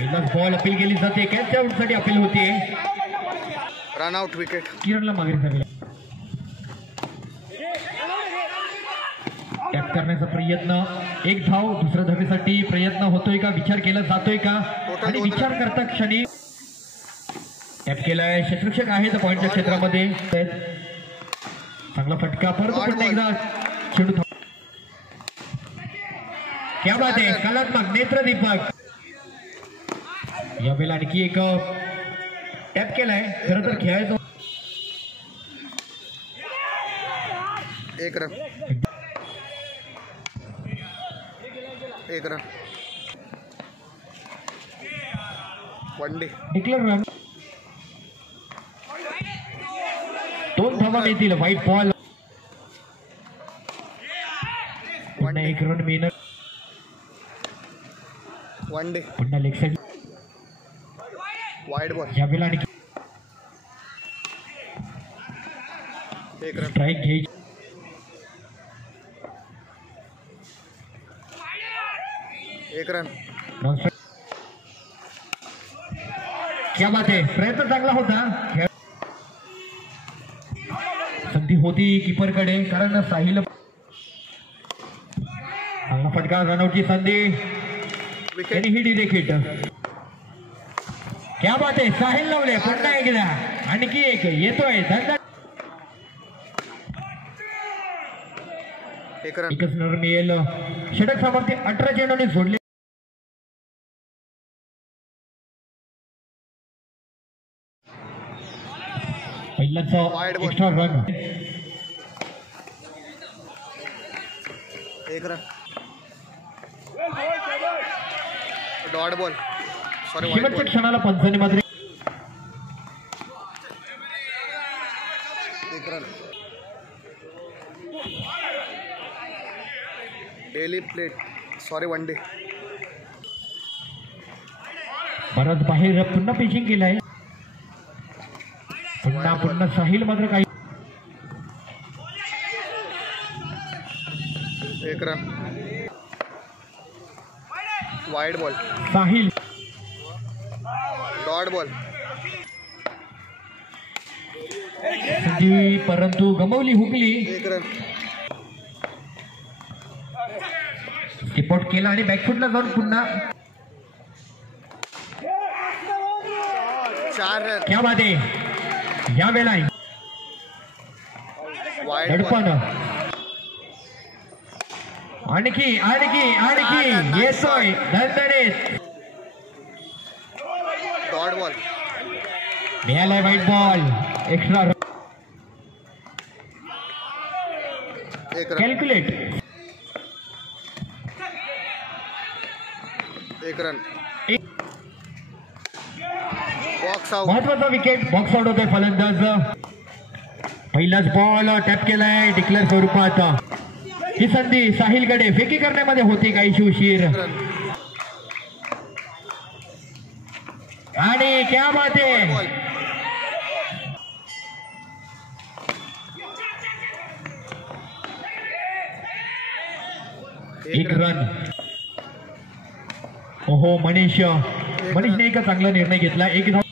पहिलाच ball appeal केली जाते, कॅच आउट साठी अपील होते. Run out wicket. किरणला मागे झालेला टॅप करण्याचा प्रयत्न, एक धाव दुसऱ्या धावेसाठी प्रयत्न होतोय का, विचार केला जातोय का, आणि विचार करता क्षणी टॅप केलाय. क्षेत्ररक्षक आहेत पॉइंटच्या क्षेत्रामध्ये. चांगला फटका, परत पुन्हा एकदा चेंडू. क्या बात आहे, कलात्मक नेत्रदीपक. यावेळेला आणखी एक टॅप केलाय. खरं तर खेळायचं. एक रन. एक run. One day declare run. 2 धावा मिळतील. White ball. पुन्हा 1 रन मिळणार. One day. पुन्हा लेग साइड. Wide ball. यावेळेला आणखी एक रन. स्ट्राईक घ्यायची. एक रन. क्या बात आहे, प्रयत्न चांगला होता. संधी होती कीपरकडे, कारण साहिल चांगला फटका. रनआउटची संधी त्यांनी ही डिरेक्ट. क्या बात आहे, साहिल लावले. पुन्हा एकदा आणखी एक येतोय. एक रन. एकच रन मिळेल. षटक सामर्थ्य 18 चेंडूने सोडले. पहिलाच एक्स्ट्रा रन. एक रन. Dot ball. सॉरी, शेवटच्या क्षणाला पंचांनी मात्र एक run. Daily plate. Sorry, one day. बराच बाहेर पुन्हा पिचिंग केलाय. पुन्हा साहिल मात्र काही. एक run. Wide ball. Sahil. Dot ball. संधी परंतु गमवली, हुकली. एक रन. स्टिपआउट केला आणि बॅकफुटला जाऊन पुन्हा. 4 रन. क्या बात आहे, यावेळेला वाइड दडपण. बॉल. आणखी येतोय धडधडीत. Dot ball. मिळालाय व्हाईट बॉल. Extra run. एक रन. कॅल्क्युलेट. एक रन. बॉक्स आउट. महत्वाचा विकेट. बॉक्स आउट होतोय फलंदाज. पहिलाच बॉल टॅप केलाय डिक्लेअर स्वरूपात. ही संधी साहिलकडे फेकी करण्यामध्ये होती काहीशी उशीर. आणि क्या बात आहे, एक रन. ओहो, मनीषने एक चांगला निर्णय घेतला. एक धाव.